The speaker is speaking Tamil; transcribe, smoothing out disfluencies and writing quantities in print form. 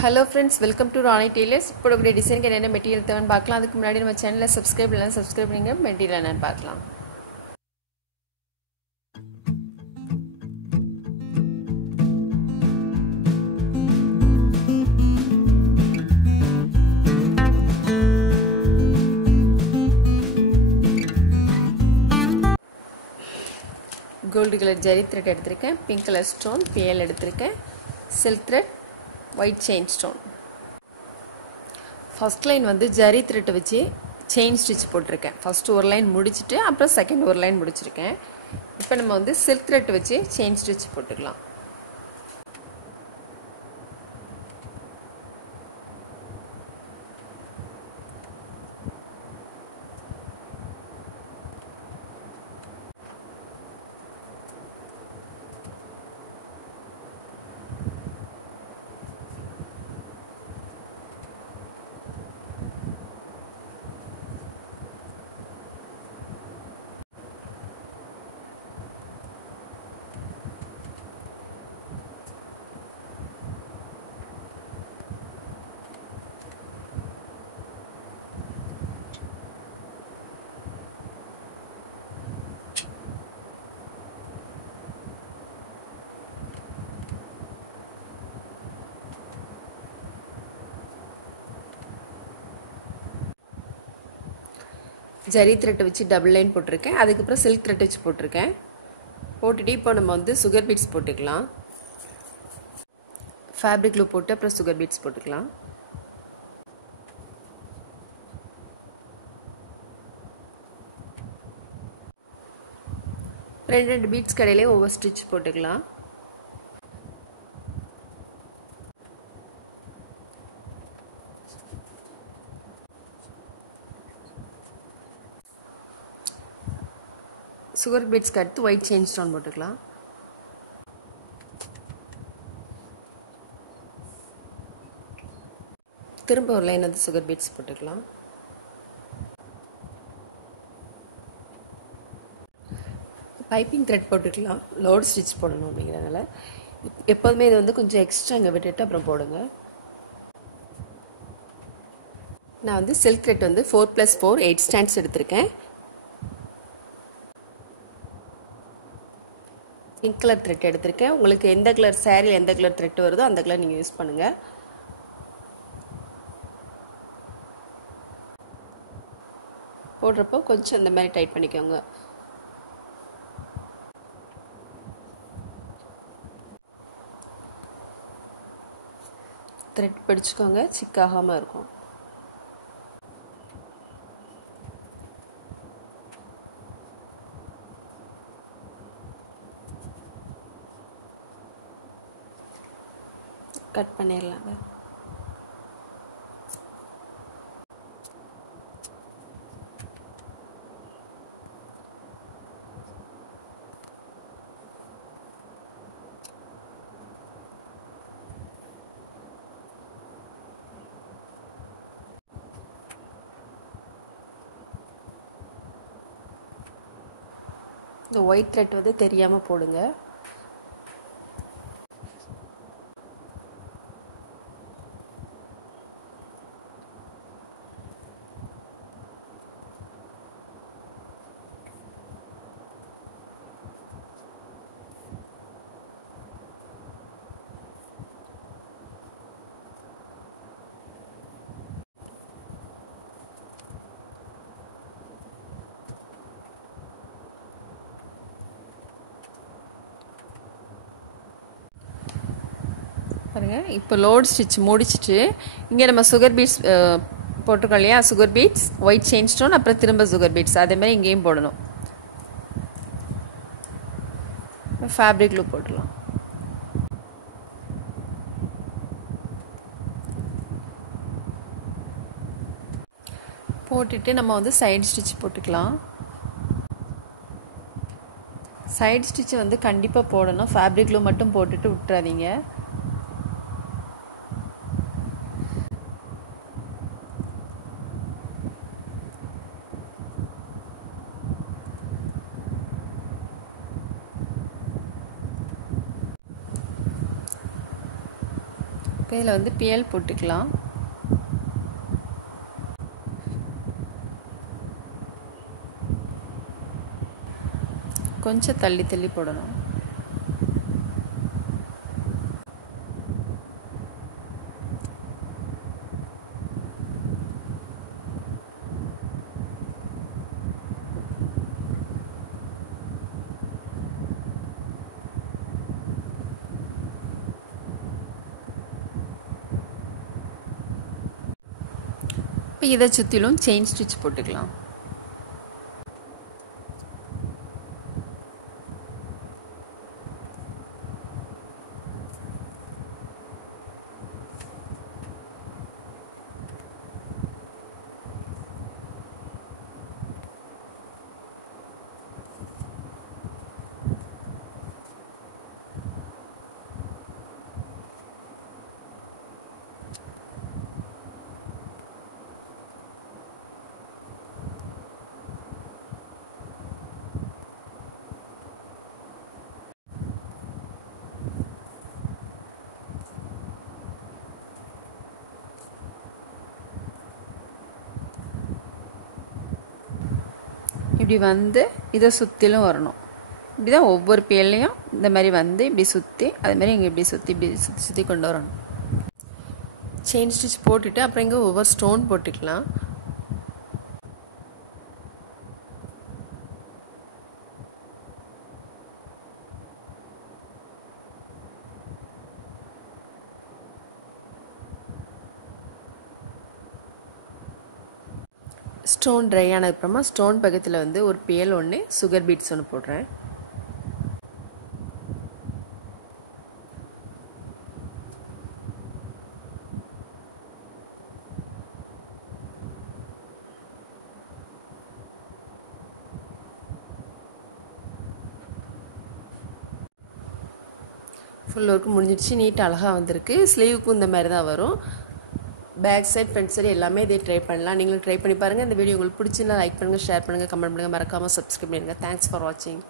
Hello friends, welcome to Aari Tailors. இப்போ ஒரு டிசைனுக்கு என்ன மெட்டீரியல் தேவைன்னு பார்க்கலாம். அதுக்கு முன்னாடி நம்ம சேனலை சப்ஸ்கிரைப் பண்ணுங்க. மெட்டீரியல் என்னன்னு பார்க்கலாம். கோல்டு கலர் ஜரி த்ரெட் எடுத்திருக்கேன், பிங்க் கலர் ஸ்டோன் பிஎல் எடுத்திருக்கேன், silk thread, white chain stone. First line வந்து ஜரி த்ரெட் வச்சு செயின் ஸ்டிச் போட்டிருக்கேன். ஃபர்ஸ்ட் ஒரு லைன் முடிச்சுட்டு அப்புறம் செகண்ட் ஒரு லைன் முடிச்சிருக்கேன். இப்போ நம்ம வந்து சில்க் த்ரெட் வச்சு செயின் ஸ்டிச் போட்டுக்கலாம். ஜரி த்ரெட் வச்சு டபுள் லைன் போட்டிருக்கேன், அதுக்கப்புறம் சில்க் த்ரெட் வச்சு போட்டிருக்கேன். போட்டுட்டு இப்போ நம்ம வந்து சுகர் பீட்ஸ் போட்டுக்கலாம். ஃபேப்ரிக் க்ளூ போட்டு அப்புறம் சுகர் பீட்ஸ் போட்டுக்கலாம். ரெண்டு பீட்ஸ் கடையிலே ஒவ்வொரு ஸ்டிச் போட்டுக்கலாம். சுகர் பீட்ஸ்க்கு அடுத்து ஒயிட் செயின் ஸ்டோன் போட்டுக்கலாம். திரும்ப ஒரு லைன் வந்து சுகர் பீட்ஸ் போட்டுக்கலாம். பைப்பிங் த்ரெட் போட்டுக்கலாம். லோட் ஸ்டிச் போடணும் அப்படிங்கிறதுனால எப்போதுமே இது வந்து கொஞ்சம் எக்ஸ்ட்ரா இங்கே விட்டுட்டு அப்புறம் போடுங்க. நான் வந்து சில்க் த்ரெட் வந்து 4+4 8 ஸ்டாண்ட்ஸ் எடுத்திருக்கேன். பிங்க் கலர் த்ரெட் எடுத்திருக்கேன். உங்களுக்கு எந்த கலர் சாரியில் எந்த கலர் த்ரெட் வருதோ அந்த கலர் நீங்கள் யூஸ் பண்ணுங்கள். போடுறப்போ கொஞ்சம் இந்த மாதிரி டைட் பண்ணிக்கோங்க. த்ரெட் பிடிச்சிக்கோங்க, சிக்காகாமல் இருக்கும். கட் பண்ணிடலாங்க. இந்த ஒயிட் த்ரெட் வந்து தெரியாமல் போடுங்க. பாருங்க, இப்போ லோட் ஸ்டிச் முடிச்சுட்டு இங்கே நம்ம சுகர் பீட்ஸ் போட்டிருக்கோம் இல்லையா, sugar beets, white chain stone, அப்புறம் திரும்ப சுகர் பீட்ஸ், அதே மாதிரி இங்கேயும் போடணும். ஃபேப்ரிக் க்ளூ போட்டுடலாம். போட்டுட்டு நம்ம வந்து சைடு ஸ்டிச் போட்டுக்கலாம். சைடு ஸ்டிச் வந்து கண்டிப்பாக போடணும். ஃபேப்ரிக் க்ளூ மட்டும் போட்டுட்டு விட்டுறாதீங்க. இப்போ இதில் வந்து பியல் போட்டுக்கலாம். கொஞ்சம் தள்ளி தள்ளி போடணும். இப்போ இதை சுற்றிலும் செயின் ஸ்டிச் போட்டுக்கலாம். இப்படி வந்து இதை சுற்றிலும் வரணும். இப்படி தான் ஒவ்வொரு பியல்லையும் இந்த மாதிரி வந்து இப்படி சுற்றி அது மாதிரி இங்கே இப்படி சுற்றி இப்படி சுற்றி சுற்றி கொண்டு வரணும். செயின் ஸ்டிச் போட்டுட்டு அப்புறம் இங்கே ஒவ்வொரு ஸ்டோன் போட்டுக்கலாம். ஸ்டோன் ட்ரை ஆனதுக்கப்புறமா ஸ்டோன் பக்கத்தில் வந்து ஒரு பியல் ஒன்று சுகர் பீட்ஸ் ஒன்று போடுறேன். ஃபுல் ஒர்க்கு முடிஞ்சிடுச்சு. நீட்டாக அழகாக வந்திருக்கு. ஸ்லீவுக்கும் இந்த மாதிரி தான் வரும். பேக் சைட் ஃப்ரண்ட் சைடு எல்லாமே இதே ட்ரை பண்ணலாம். நீங்களும் ட்ரை பண்ணி பாருங்கள். இந்த வீடியோ உங்களுக்கு பிடிச்சிருந்தா லைக் பண்ணுங்கள், ஷேர் பண்ணுங்கள், கமெண்ட் பண்ணுங்கள், மறக்காமல் சப்ஸ்கிரைப் பண்ணுங்கள். தேங்க்ஸ் ஃபார் வாட்சிங்.